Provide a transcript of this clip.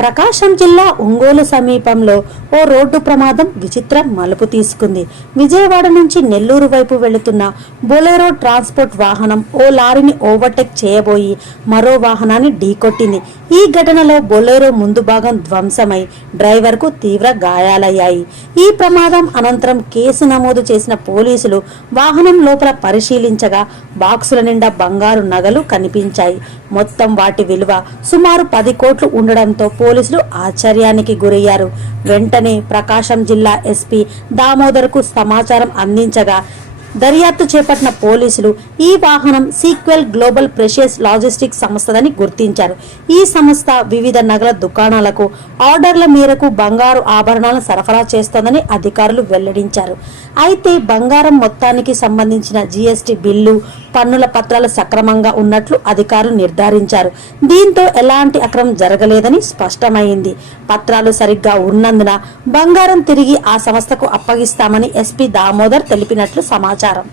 ప్రకాశం జిల్లా ఒంగోలు సమీపంలో ఓ రోడ్డు ప్రమాదం విచిత్ర మలుపు తీసుకుంది. విజయవాడ నుంచి నెల్లూరు వైపు వెళుతున్న బొలెరో ట్రాన్స్పోర్ట్ వాహనం ఓ లారీని ఓవర్టేక్ చేయబోయి మరో వాహనాన్ని ఢీకొట్టింది. ఈ ఘటనలో బొలెరో ముందు భాగం ధ్వంసమై డ్రైవర్కు తీవ్ర గాయాలయ్యాయి. ఈ ప్రమాదం అనంతరం కేసు నమోదు చేసిన పోలీసులు వాహనం లోపల పరిశీలించగా బాక్సుల నిండా బంగారు నగలు కనిపించాయి. మొత్తం వాటి విలువ సుమారు 10 కోట్లు ఉండడంతో పోలీసులు ఆశ్చర్యానికి గురయ్యారు. వెంటనే ప్రకాశం జిల్లా ఎస్పీ దామోదర్కు సమాచారం అందించగా దర్యాప్తు చేపట్టిన పోలీసులు ఈ వాహనం సీక్వెల్ గ్లోబల్ ప్రెషియస్ లాజిస్టిక్స్ సంస్థదని గుర్తించారు. ఈ సంస్థ వివిధ నగల దుకాణాలకు ఆర్డర్ల మేరకు బంగారు ఆభరణాలను సరఫరా చేస్తోందని అధికారులు వెల్లడించారు. అయితే బంగారం మొత్తానికి సంబంధించిన జీఎస్టీ బిల్లు, పన్నుల పత్రాలు సక్రమంగా ఉన్నట్లు అధికారులు నిర్ధారించారు. దీంతో ఎలాంటి అక్రమం జరగలేదని స్పష్టమైంది. పత్రాలు సరిగ్గా ఉన్నందున బంగారం తిరిగి ఆ సంస్థకు అప్పగిస్తామని ఎస్పీ దామోదర్ తెలిపినట్లు సమాచారం.